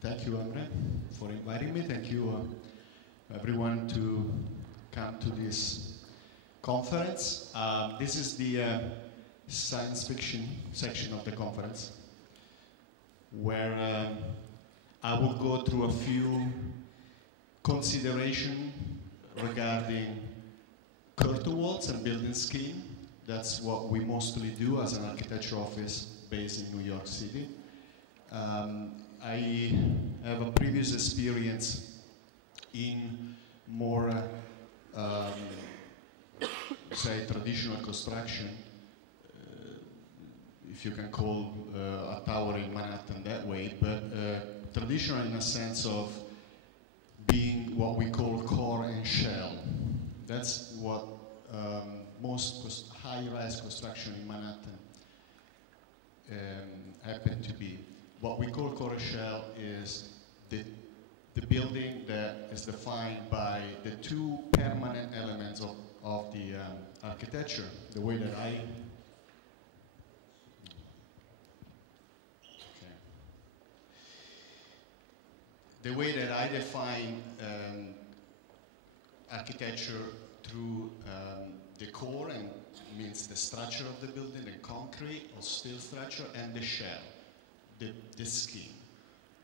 Thank you, Andre, for inviting me. Thank you, everyone, to come to this conference. This is the science fiction section of the conference, where I will go through a few considerations regarding curtain walls and building scheme. That's what we mostly do as an architecture office based in New York City. I have a previous experience in more, say, traditional construction, if you can call a tower in Manhattan that way, but traditional in a sense of being what we call core and shell. That's what most high-rise construction in Manhattan happen to be. What we call core and shell is the building that is defined by the two permanent elements of the architecture, the way that I define architecture through the core, and means the structure of the building, the concrete or steel structure, and the shell, the skin.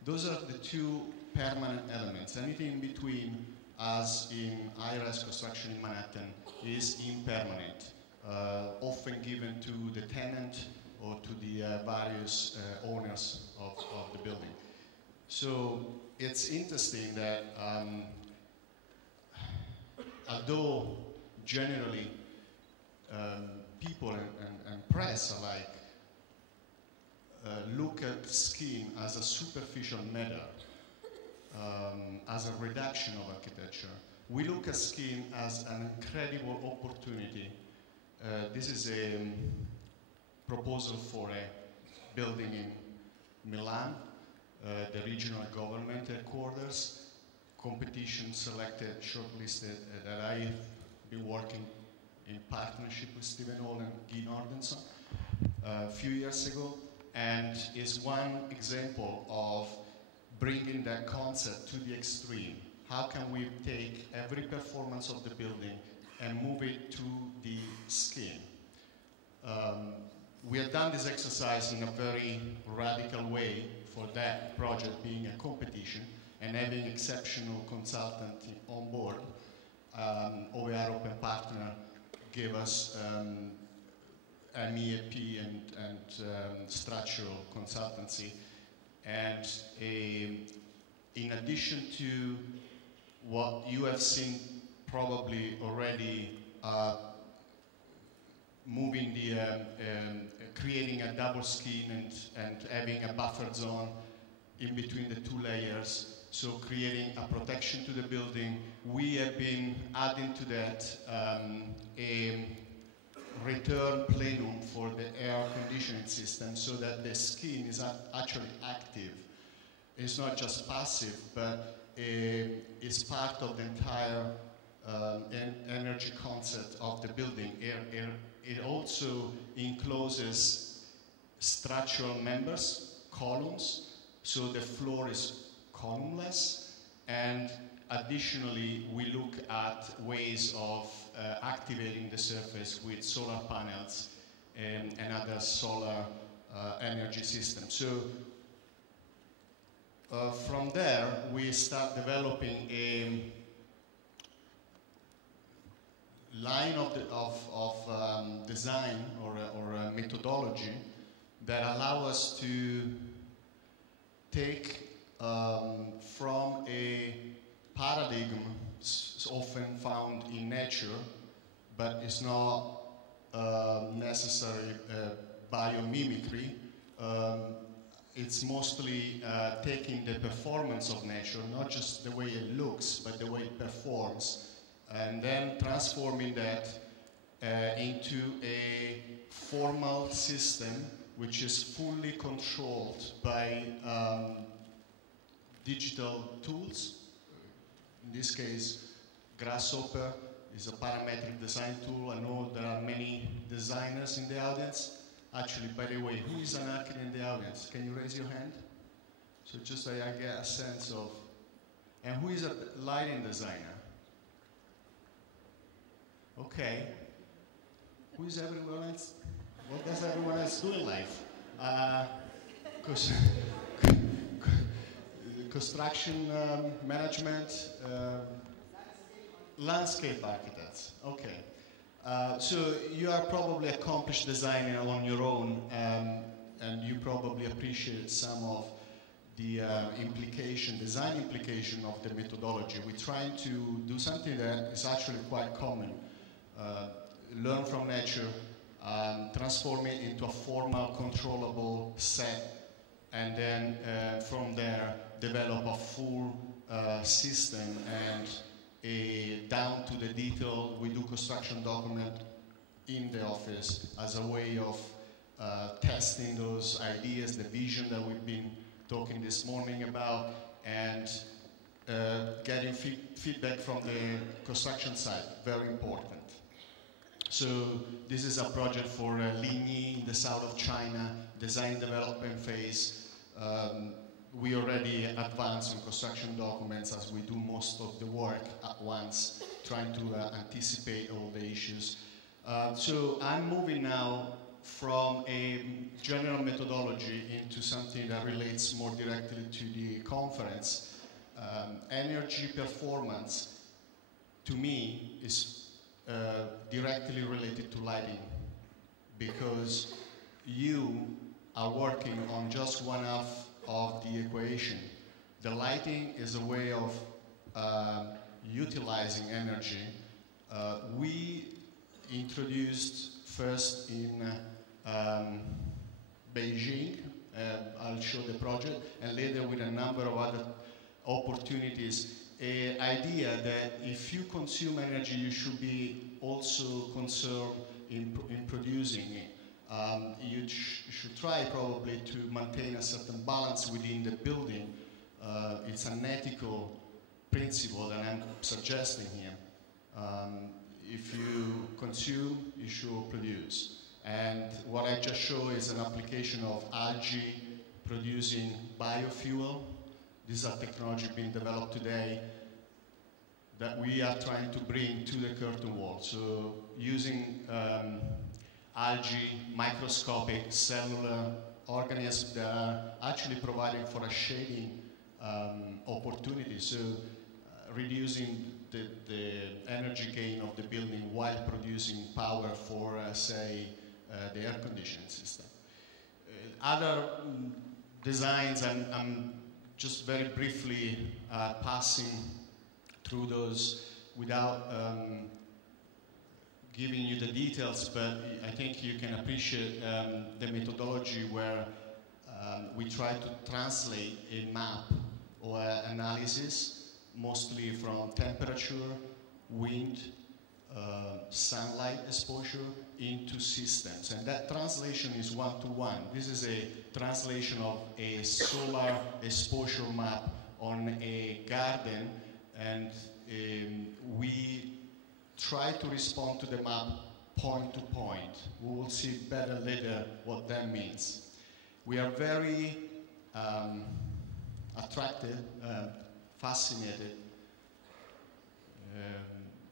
Those are the two permanent elements. Anything in between, as in high-rise construction in Manhattan, is impermanent, often given to the tenant or to the various owners of the building. So it's interesting that although generally people and press alike look at skin as a superficial matter, as a reduction of architecture, we look at skin as an incredible opportunity. This is a proposal for a building in Milan, the regional government headquarters. Competition selected, shortlisted, that I've been working in partnership with Stephen Hall and Guy Nordenson a few years ago, and is one example of bringing that concept to the extreme. How can we take every performance of the building and move it to the skin? We have done this exercise in a very radical way for that project being a competition and having exceptional consultant on board. OER Open Partner gave us MEP and structural consultancy. And in addition to what you have seen probably already, moving the, creating a double skin and having a buffer zone in between the two layers, so creating a protection to the building, we have been adding to that a return plenum for the air conditioning system, so that the skin is actually active. It's not just passive, but it's part of the entire energy concept of the building. It also encloses structural members, columns, so the floor is columnless, and additionally we look at ways of activating the surface with solar panels and other solar energy systems. So from there we start developing a line of design or a methodology that allow us to take from a paradigm often found in nature, but it's not necessarily biomimicry. It's mostly taking the performance of nature, not just the way it looks, but the way it performs, and then transforming that into a formal system which is fully controlled by digital tools. In this case, Grasshopper is a parametric design tool. I know there are many designers in the audience. Actually, by the way, who is an architect in the audience? Can you raise your hand? So just I get a sense of, and who is a lighting designer? Okay. Who is everyone else? What does everyone else do in life? Construction management, landscape architects. Okay. So you are probably accomplished designer on your own, and you probably appreciate some of the design implication of the methodology. We're trying to do something that is actually quite common. Learn from nature, transform it into a formal, controllable set, and then from there develop a full system and down to the detail. We do construction document in the office as a way of testing those ideas, the vision that we've been talking this morning about, and getting feedback from the construction side, very important. So this is a project for Ligny in the south of China, design development phase. We already advanced on construction documents as we do most of the work at once, trying to anticipate all the issues. So I'm moving now from a general methodology into something that relates more directly to the conference. Energy performance, to me, is directly related to lighting, because you are working on just one half of the equation. The lighting is a way of utilizing energy. We introduced first in Beijing, I'll show the project, and later with a number of other opportunities, an idea that if you consume energy, you should be also concerned in producing it. You should try probably to maintain a certain balance within the building. It's an ethical principle that I'm suggesting here. If you consume, you should produce. And what I just showed is an application of algae producing biofuel. This is a technology being developed today that we are trying to bring to the curtain wall. So using algae, microscopic cellular organisms that are actually providing for a shading opportunity. So reducing the energy gain of the building while producing power for, say, the air conditioning system. Other designs, I'm just very briefly passing through those without giving you the details, but I think you can appreciate the methodology where we try to translate a map or analysis, mostly from temperature, wind, sunlight exposure into systems. And that translation is one-to-one. This is a translation of a solar exposure map on a garden, and we try to respond to the map point to point. We will see better later what that means. We are very attracted, fascinated,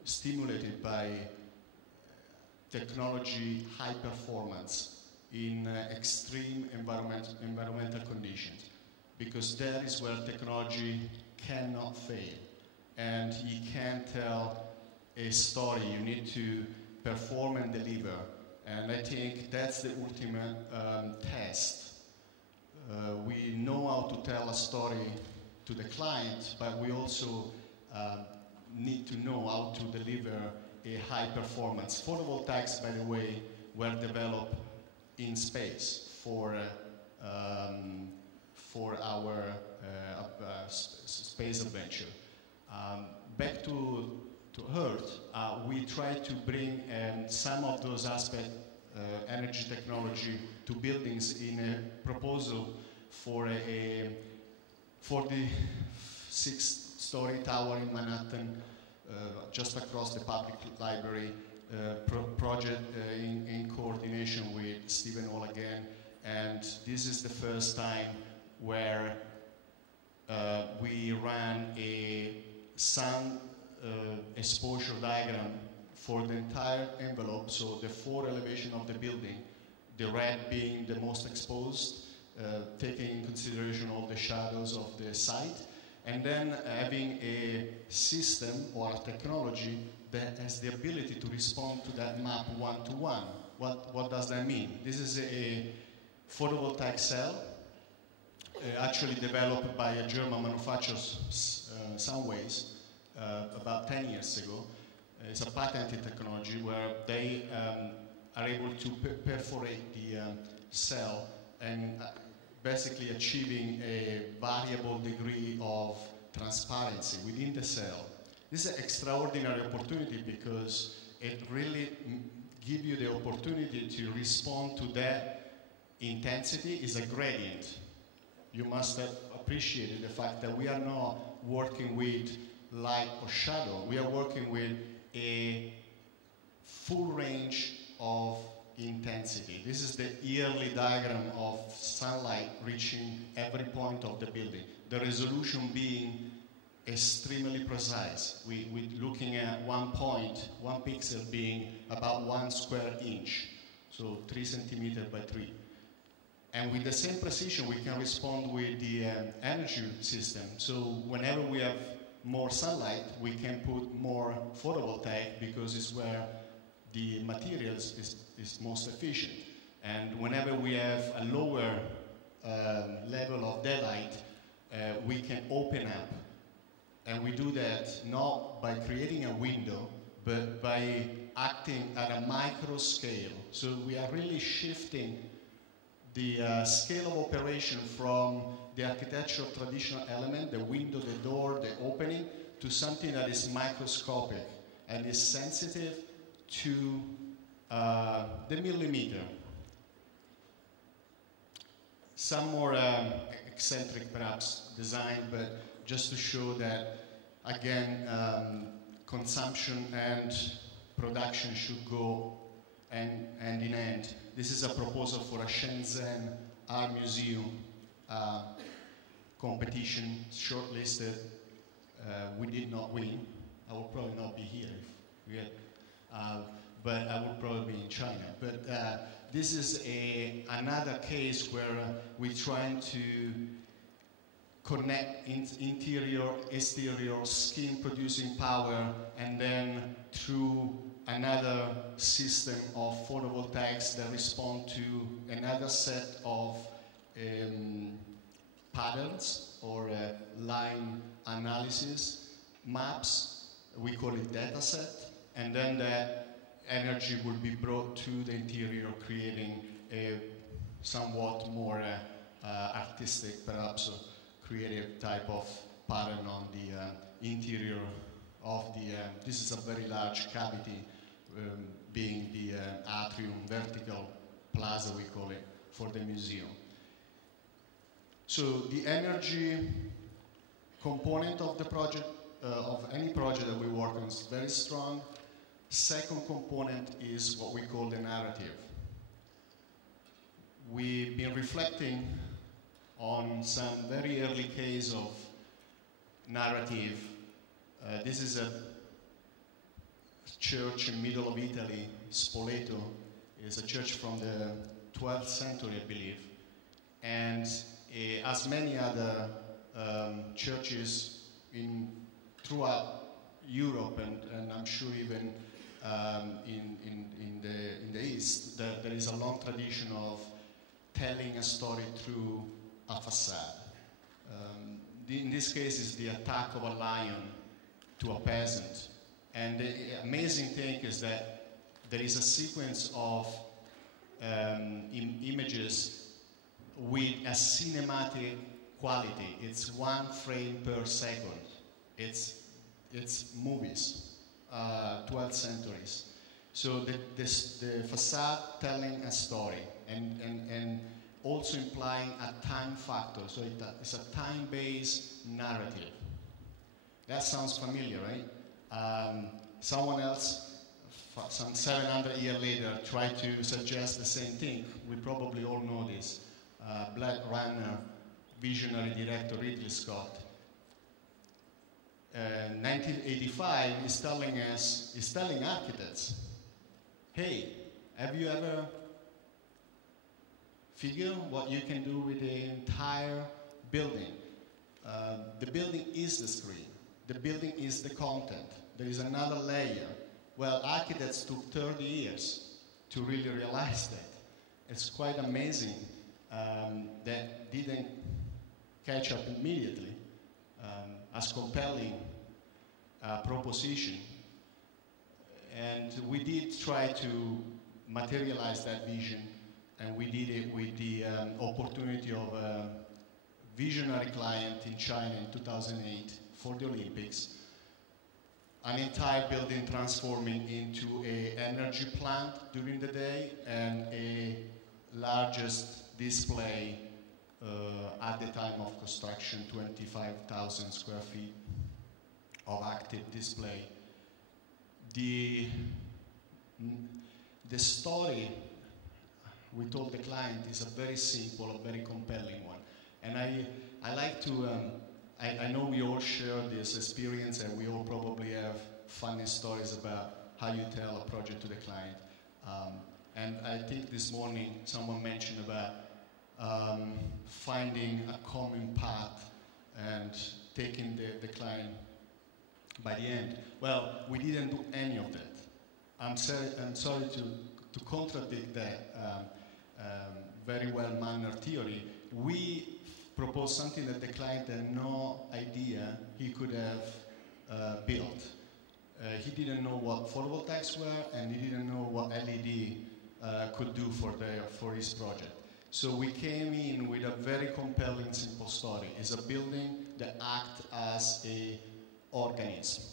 stimulated by technology high performance in extreme environmental conditions, because that is where technology cannot fail. And you can't tell a story, you need to perform and deliver. And I think that's the ultimate test. We know how to tell a story to the client, but we also need to know how to deliver a high performance. Photovoltaics, by the way, were developed in space for our space adventure. Back to Earth, we try to bring some of those aspects, energy technology, to buildings in a proposal for the 6-story tower in Manhattan, just across the public library, project in coordination with Stephen Hall again. And this is the first time where we ran a sun exposure diagram for the entire envelope, so the 4 elevations of the building, the red being the most exposed, taking in consideration all the shadows of the site, and then having a system or a technology that has the ability to respond to that map one-to-one. What does that mean? This is a photovoltaic cell, actually developed by a German manufacturer, Sunways, about 10 years ago. It's a patented technology where they are able to perforate the cell and basically achieving a variable degree of transparency within the cell. This is an extraordinary opportunity because it really gives you the opportunity to respond to that intensity. Is a gradient. You must have appreciated the fact that we are not working with light or shadow. We are working with a full range of intensity. This is the yearly diagram of sunlight reaching every point of the building. The resolution being extremely precise. We're looking at 1 point, 1 pixel being about 1 square inch, so 3 centimeters by 3. And with the same precision, we can respond with the energy system. So whenever we have more sunlight, we can put more photovoltaic because it's where the materials is most efficient. And whenever we have a lower level of daylight, we can open up. And we do that not by creating a window, but by acting at a micro scale. So we are really shifting the scale of operation from the architectural traditional element, the window, the door, the opening, to something that is microscopic and is sensitive to the millimeter. Some more eccentric perhaps design, but just to show that, again, consumption and production should go hand in hand. This is a proposal for a Shenzhen Art Museum competition, shortlisted. We did not win. I would probably not be here if we had, but I would probably be in China. But this is another case where we're trying to connect interior, exterior, skin producing power, and then through another system of photovoltaics that respond to another set of patterns or line analysis maps. We call it data set, and then that energy will be brought to the interior, creating a somewhat more artistic, perhaps creative type of pattern on the interior of the, this is a very large cavity, being the atrium, vertical plaza we call it, for the museum. So the energy component of the project, of any project that we work on, is very strong. Second component is what we call the narrative. We've been reflecting on some very early case of narrative. This is a church in middle of Italy, Spoleto. It's a church from the 12th century, I believe. And as many other churches throughout Europe, and I'm sure even in the East, there is a long tradition of telling a story through a facade. In this case, it's the attack of a lion to a peasant. And the amazing thing is that there is a sequence of images with a cinematic quality. It's 1 frame per second. It's movies, 12th centuries. So the facade telling a story and also implying a time factor. So it's a time-based narrative. That sounds familiar, right? Someone else, some 700 years later, tried to suggest the same thing. We probably all know this. Blade Runner visionary director Ridley Scott. 1985 is telling architects, hey, have you ever figured what you can do with the entire building? The building is the screen. The building is the content. There is another layer. Well, architects took 30 years to really realize that. It's quite amazing that didn't catch up immediately as compelling proposition. And we did try to materialize that vision, and we did it with the opportunity of a visionary client in China in 2008 for the Olympics. An entire building transforming into an energy plant during the day and a largest display at the time of construction, 25,000 square feet of active display. The story we told the client is a very simple, a very compelling one. And I like to, I know we all share this experience and we all probably have funny stories about how you tell a project to the client. And I think this morning someone mentioned about finding a common path and taking the client by the end. Well, we didn't do any of that. I'm sorry to contradict that very well-mannered theory. We proposed something that the client had no idea he could have built. He didn't know what photovoltaics were, and he didn't know what LED could do for his project. So we came in with a very compelling, simple story. It's a building that acts as an organism,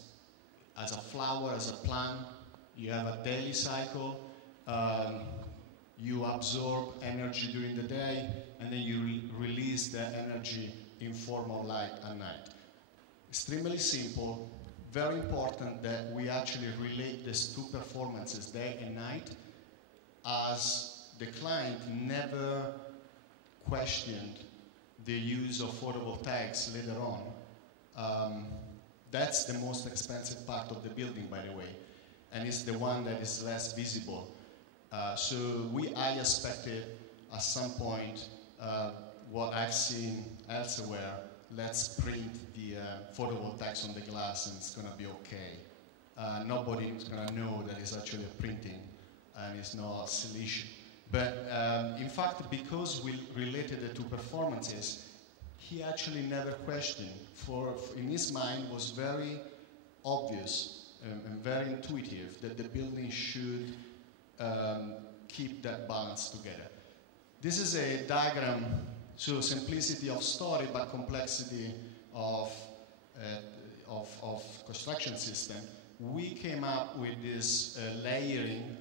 as a flower, as a plant. You have a daily cycle. You absorb energy during the day, and then you release that energy in form of light at night. Extremely simple, very important that we actually relate these two performances, day and night, as the client never questioned the use of photovoltaics later on. That's the most expensive part of the building, by the way, and it's the one that is less visible. So I expected at some point what I've seen elsewhere, let's print the photovoltaics on the glass and it's going to be okay. Nobody is going to know that it's actually a printing and it's not silicium. But in fact, because we related the two performances, he actually never questioned. In his mind was very obvious and very intuitive that the building should keep that balance together. This is a diagram, so simplicity of story but complexity of construction system. We came up with this layering,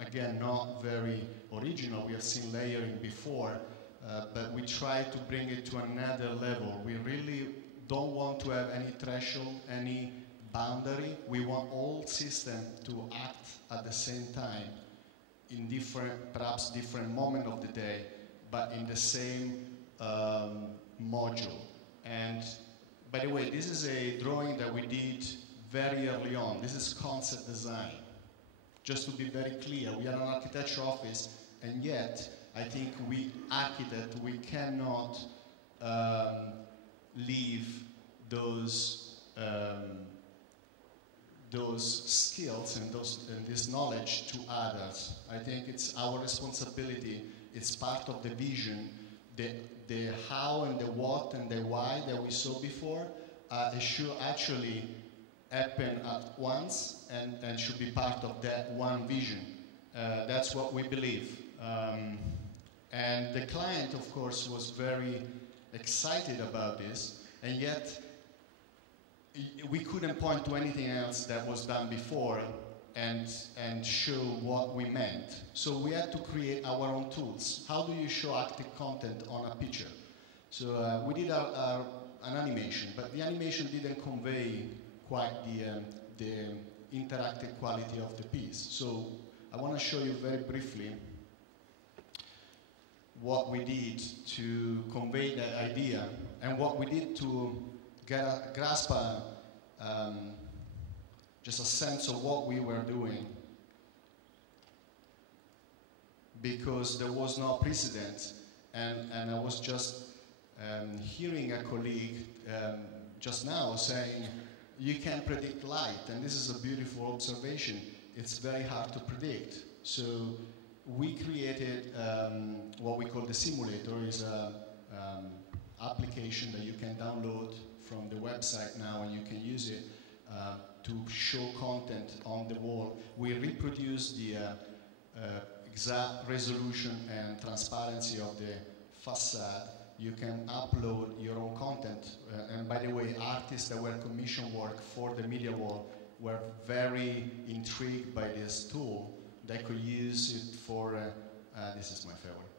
again, not very original. We have seen layering before, but we tried to bring it to another level. We really don't want to have any threshold, any boundary. We want all systems to act at the same time in perhaps different moment of the day, but in the same module. And by the way, this is a drawing that we did very early on. This is concept design. Just to be very clear, we are an architecture office, and yet I think we architects, we cannot leave those skills and this knowledge to others. I think it's our responsibility. It's part of the vision. The how and the what and the why that we saw before, it should actually happen at once and should be part of that one vision. That's what we believe. And the client, of course, was very excited about this, and yet we couldn't point to anything else that was done before and show what we meant. So we had to create our own tools. How do you show active content on a picture? So we did an animation, but the animation didn't convey quite the interactive quality of the piece. So I want to show you very briefly what we did to convey that idea and what we did to grasp just a sense of what we were doing, because there was no precedent. And I was just hearing a colleague just now saying, you can't predict light, and this is a beautiful observation. It's very hard to predict. So we created what we call the simulator. Is an application that you can download from the website now, and you can use it to show content on the wall. We reproduce the exact resolution and transparency of the facade. You can upload your own content. And by the way, artists that were commission work for the media wall were very intrigued by this tool. They could use it for, this is my favorite,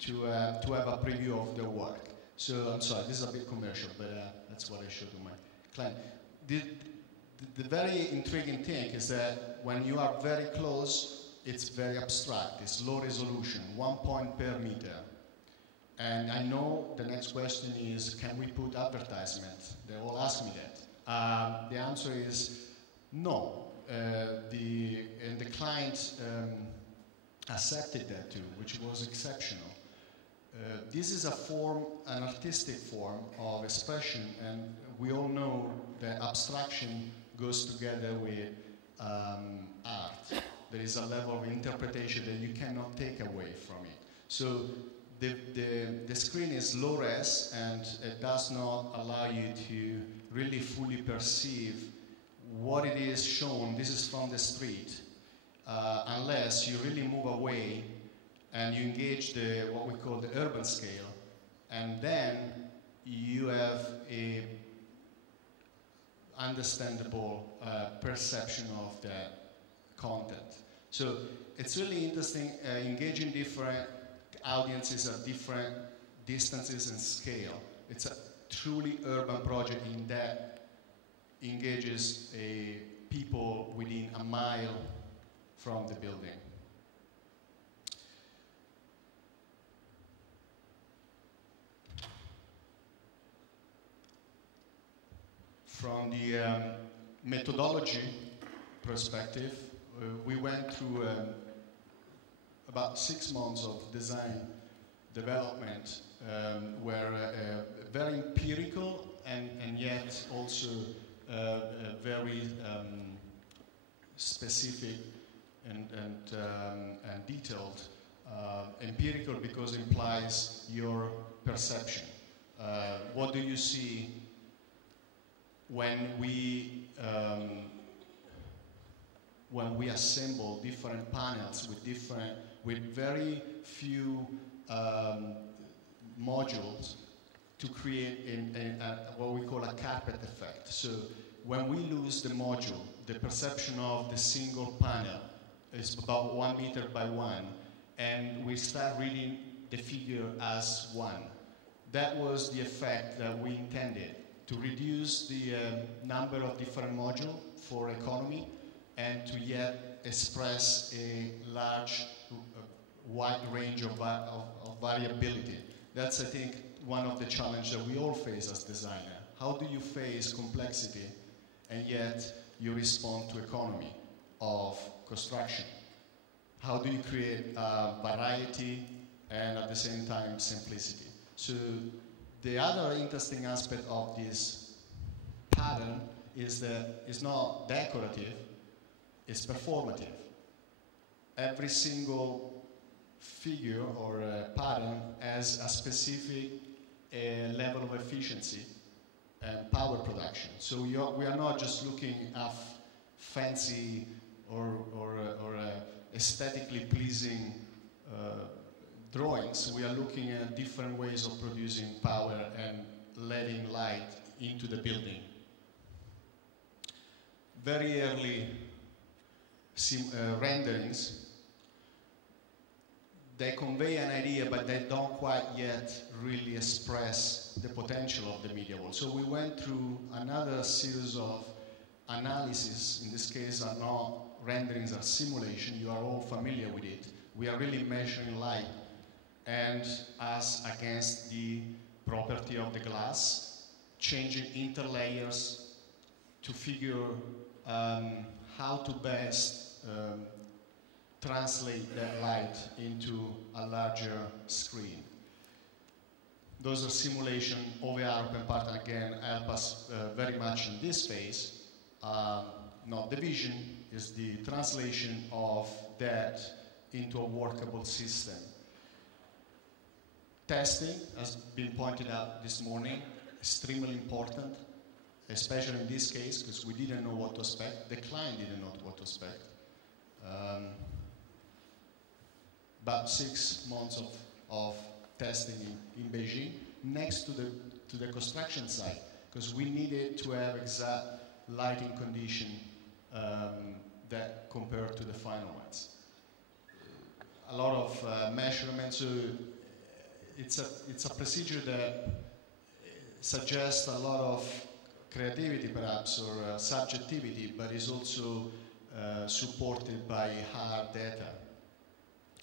to have a preview of their work. So I'm sorry, this is a bit commercial, but that's what I showed to my client. The very intriguing thing is that when you are very close, it's very abstract. It's low resolution, 1 point per meter. And I know the next question is, can we put advertisement? They all ask me that. The answer is no. And the client accepted that too, which was exceptional. This is a form, an artistic form of expression, and we all know that abstraction goes together with art. There is a level of interpretation that you cannot take away from it. So the screen is low res, and it does not allow you to really fully perceive what it is shown. This is from the street, unless you really move away and you engage what we call the urban scale, and then you have a understandable perception of that content. So it's really interesting, engaging different audiences at different distances and scale. It's a truly urban project in that engages people within a mile from the building. From the methodology perspective, we went through about 6 months of design development, where very empirical and yet also very specific and detailed. Empirical because it implies your perception. What do you see when we assemble different panels with very few modules to create what we call a carpet effect. So when we lose the module, the perception of the single panel is about 1 meter by 1, and we start reading the figure as one. That was the effect that we intended, to reduce the number of different modules for economy and to yet express a large, wide range of variability. That's, I think, one of the challenges that we all face as designers. How do you face complexity and yet you respond to economy of construction? How do you create variety and at the same time simplicity? So the other interesting aspect of this pattern is that it's not decorative, it's performative. Every single figure or pattern has a specific level of efficiency and power production. So we are not just looking at fancy or aesthetically pleasing drawings. We are looking at different ways of producing power and letting light into the building. Very early renderings, they convey an idea, but they don't quite yet really express the potential of the media wall. So we went through another series of analysis. In this case, are not renderings are simulation. You are all familiar with it. We are really measuring light and as against the property of the glass, changing interlayers to figure how to best translate that light into a larger screen. Those are simulation. OVR open pattern again help us very much in this phase. Not the vision, is the translation of that into a workable system. Testing has been pointed out this morning, extremely important, especially in this case because we didn't know what to expect. The client didn't know what to expect. About 6 months of testing in Beijing next to the construction site because we needed to have exact lighting condition that compared to the final ones. A lot of measurements. So it's a procedure that suggests a lot of creativity perhaps or subjectivity, but is also supported by hard data.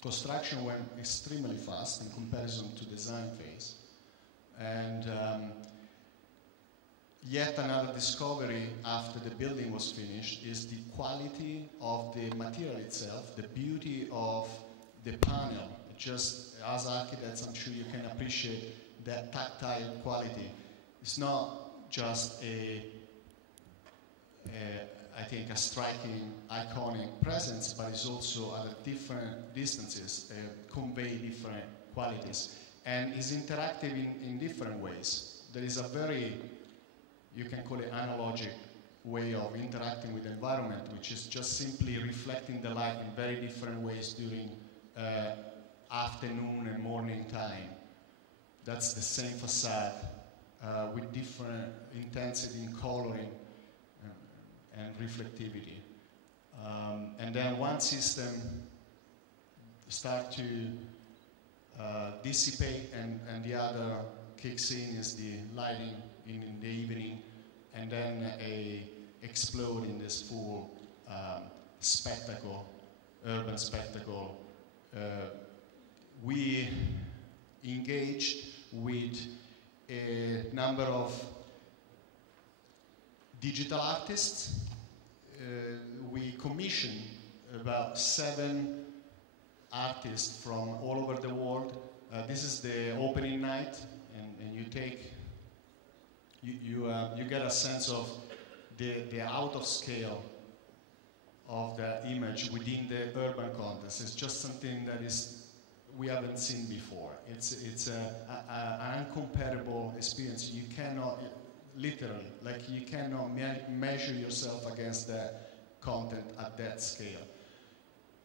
Construction went extremely fast in comparison to design phase. And yet another discovery after the building was finished is the quality of the material itself, the beauty of the panel. Just as architects, I'm sure you can appreciate that tactile quality. It's not just I think a striking, iconic presence, but it's also at different distances, convey different qualities, and is interactive in different ways. There is a very, you can call it analogic way of interacting with the environment, which is just simply reflecting the light in very different ways during afternoon and morning time. That's the same facade with different intensity in coloring and reflectivity. And then one system start to dissipate and the other kicks in is the lighting in the evening and then explode in this full spectacle, urban spectacle. We engaged with a number of digital artists. We commissioned about 7 artists from all over the world. This is the opening night, and you take, you get a sense of the out of scale of the image within the urban context. It's just something that we haven't seen before. It's an uncomparable experience. You cannot, literally, like you cannot measure yourself against that content at that scale.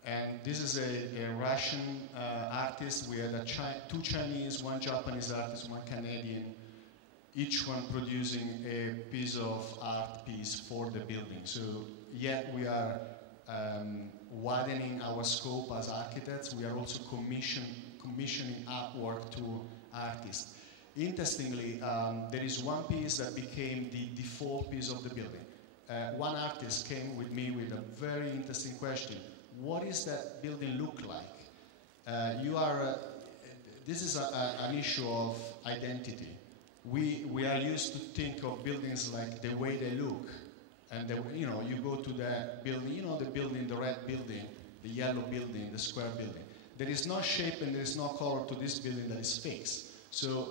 And this is a Russian artist. We had 2 Chinese, 1 Japanese artist, 1 Canadian, each one producing a piece of art piece for the building. So yet we are widening our scope as architects. We are also commissioning artwork to artists. Interestingly, there is one piece that became the default piece of the building. One artist came with me with a very interesting question. What does that building look like? This is an issue of identity. We are used to think of buildings like the way they look. And you go to that building, the building, the red building, the yellow building, the square building. There is no shape and there is no color to this building that is fixed. So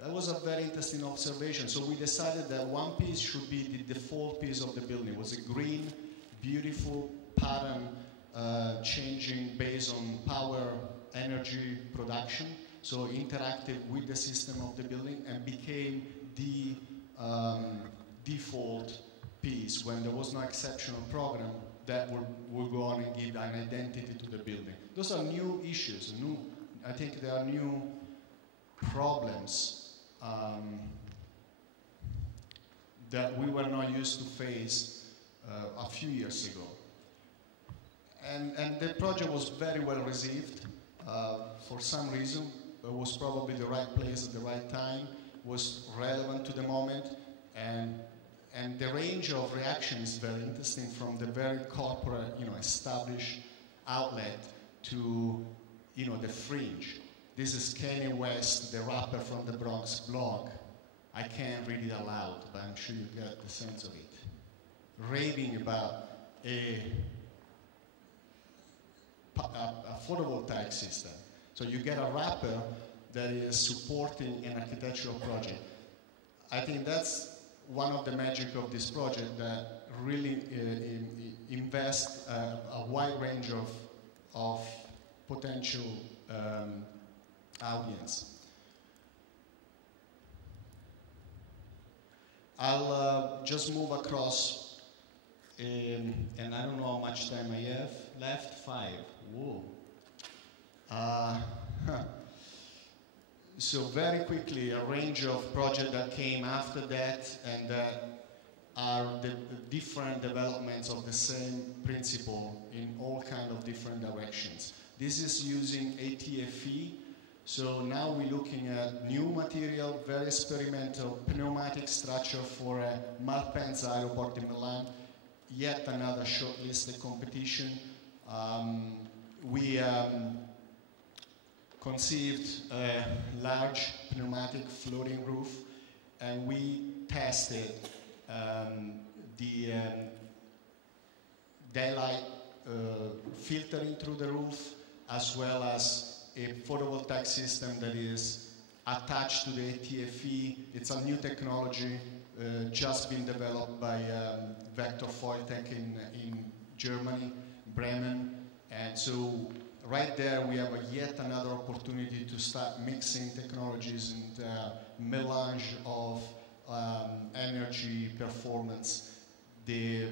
that was a very interesting observation. So we decided that one piece should be the default piece of the building. It was a green, beautiful pattern changing based on power, energy production. So interactive with the system of the building and became the default piece when there was no exceptional program that would go on and give an identity to the building. Those are new issues. I think there are new problems that we were not used to face a few years ago. And the project was very well received. For some reason, it was probably the right place at the right time, was relevant to the moment, and and the range of reaction is very interesting, from the very corporate, established outlet to, the fringe. This is Kanye West, the rapper from the Bronx blog. I can't read it aloud, but I'm sure you get the sense of it. Raving about a photovoltaic system. So you get a rapper that is supporting an architectural project. I think that's one of the magic of this project, that really invests a wide range of potential audience. I'll just move across, and I don't know how much time I have left. 5. Whoa. So very quickly, a range of projects that came after that, and that are the different developments of the same principle in all kind of different directions. This is using ATFE. So now we're looking at new material, very experimental, pneumatic structure for a Malpensa airport in Milan. Yet another shortlisted competition. We conceived a large pneumatic floating roof, and we tested the daylight filtering through the roof, as well as a photovoltaic system that is attached to the ATFE. It's a new technology just been developed by Vector Foiltech in Germany, Bremen. And so right there we have yet another opportunity to start mixing technologies and melange of energy performance. The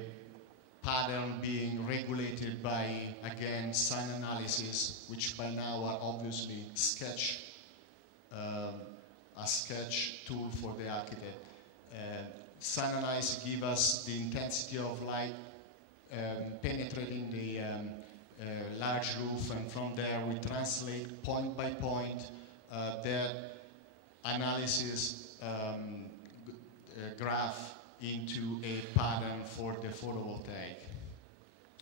pattern being regulated by, again, sign analysis, which by now are obviously a sketch tool for the architect. Sign analysis give us the intensity of light penetrating the large roof, and from there we translate point by point that analysis graph into a pattern for the photovoltaic.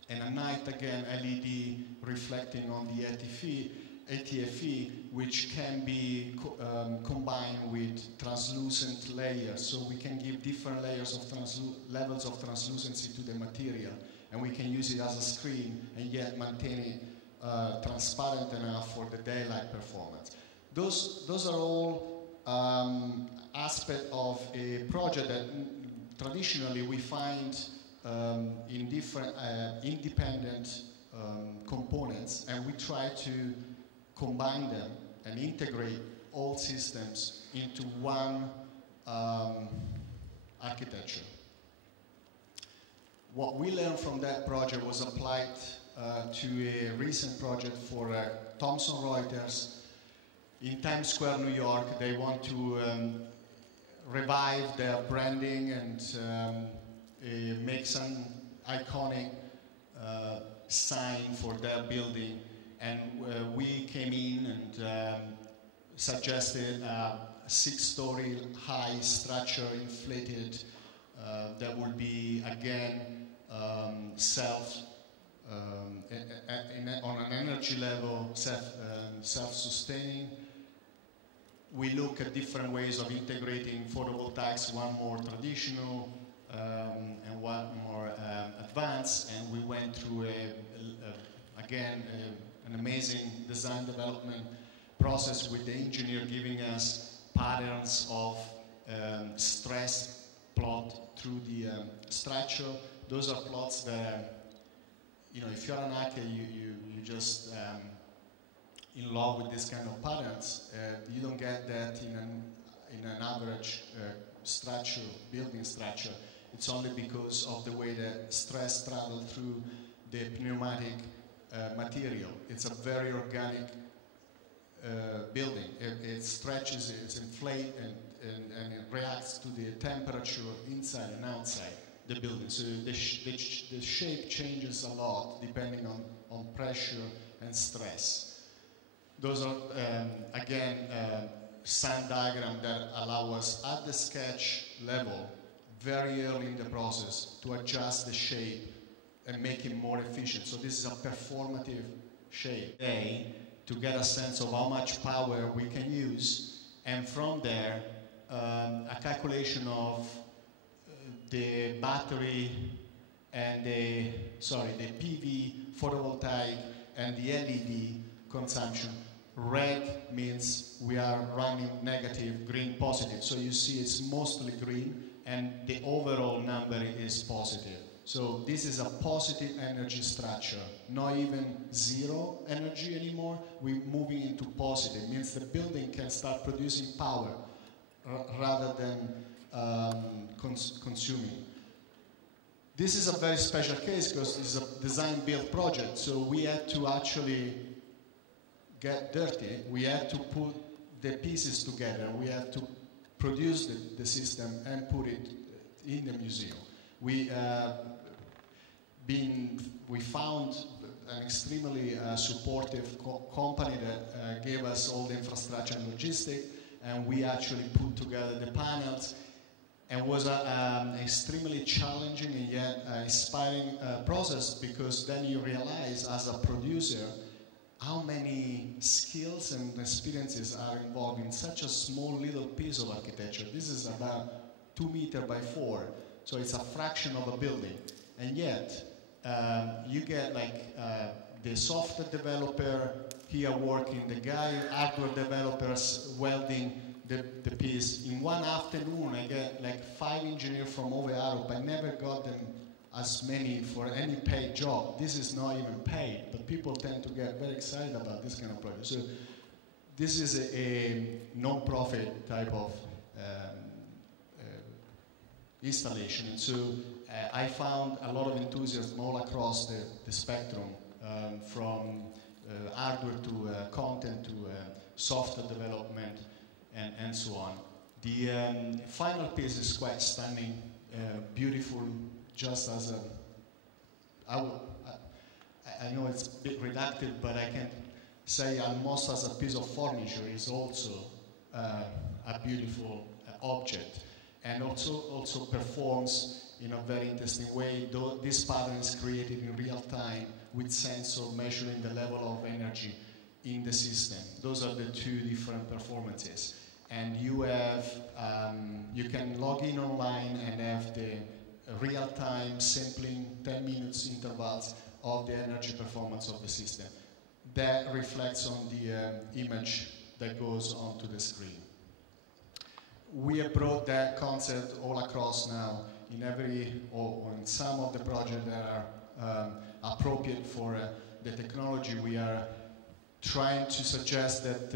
And at night, again, LED reflecting on the ATFE, which can be combined with translucent layers. So we can give different layers of levels of translucency to the material, and we can use it as a screen and yet maintain it transparent enough for the daylight performance. Those are all aspects of a project that traditionally we find in different independent components, and we try to combine them and integrate all systems into one architecture. What we learned from that project was applied to a recent project for Thomson Reuters in Times Square, New York. They want to revive their branding and make some iconic sign for their building. And we came in and suggested a 6-story high structure inflated that will be, again, on an energy level, self-sustaining. We look at different ways of integrating photovoltaics, one more traditional and one more advanced, and we went through an amazing design development process with the engineer giving us patterns of stress plot through the structure. Those are plots that, if you're an architect, you just in love with this kind of patterns. You don't get that in an average structure, building structure. It's only because of the way that stress travels through the pneumatic material. It's a very organic building. It stretches, it's inflated, and it reacts to the temperature inside and outside the building. So the shape changes a lot depending on pressure and stress. Those are, again, sign diagrams that allow us at the sketch level very early in the process to adjust the shape and make it more efficient. So this is a performative shape to get a sense of how much power we can use, and from there a calculation of the battery and the PV photovoltaic and the LED consumption. Red means we are running negative, green positive. So you see it's mostly green and the overall number is positive. So this is a positive energy structure, not even zero energy anymore. We're moving into positive. It means the building can start producing power rather than consuming. This is a very special case because it's a design-build project, so we had to actually get dirty. We had to put the pieces together. We had to produce the system and put it in the museum. We found an extremely supportive company that gave us all the infrastructure and logistics, and we actually put together the panels. And it was an extremely challenging and yet inspiring process, because then you realize as a producer how many skills and experiences are involved in such a small little piece of architecture. This is about 2 meters by 4, so it's a fraction of a building. And yet, you get like the software developer here working, the guy, hardware developers welding the piece. In one afternoon, I get like 5 engineers from over Europe. I never got them as many for any paid job. This is not even paid, but people tend to get very excited about this kind of project. So this is a non-profit type of installation. And so I found a lot of enthusiasm all across the spectrum, from hardware to content to software development and so on. The final piece is quite stunning, beautiful, just as I know it's a bit reductive, but I can say almost as a piece of furniture is also a beautiful object, and also performs in a very interesting way. This pattern is created in real time with sensor measuring the level of energy in the system. Those are the 2 different performances. And you have, you can log in online and have the real-time sampling, 10 minutes intervals of the energy performance of the system. That reflects on the image that goes onto the screen. We have brought that concept all across now in or in some of the projects that are appropriate for the technology. We are trying to suggest that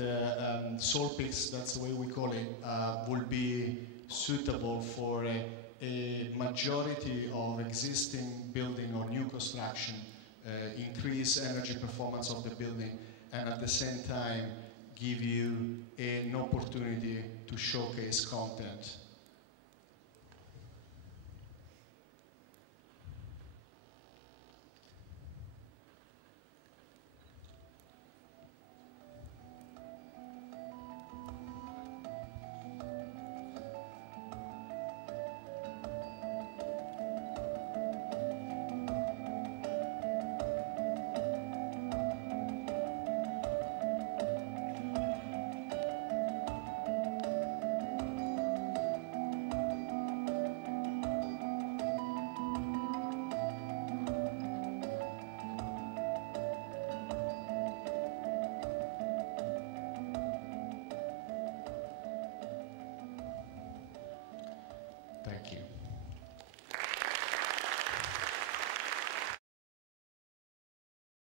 Solpix, that's the way we call it, will be suitable for a majority of existing building or new construction, increase energy performance of the building, and at the same time give you an opportunity to showcase content. Thank you.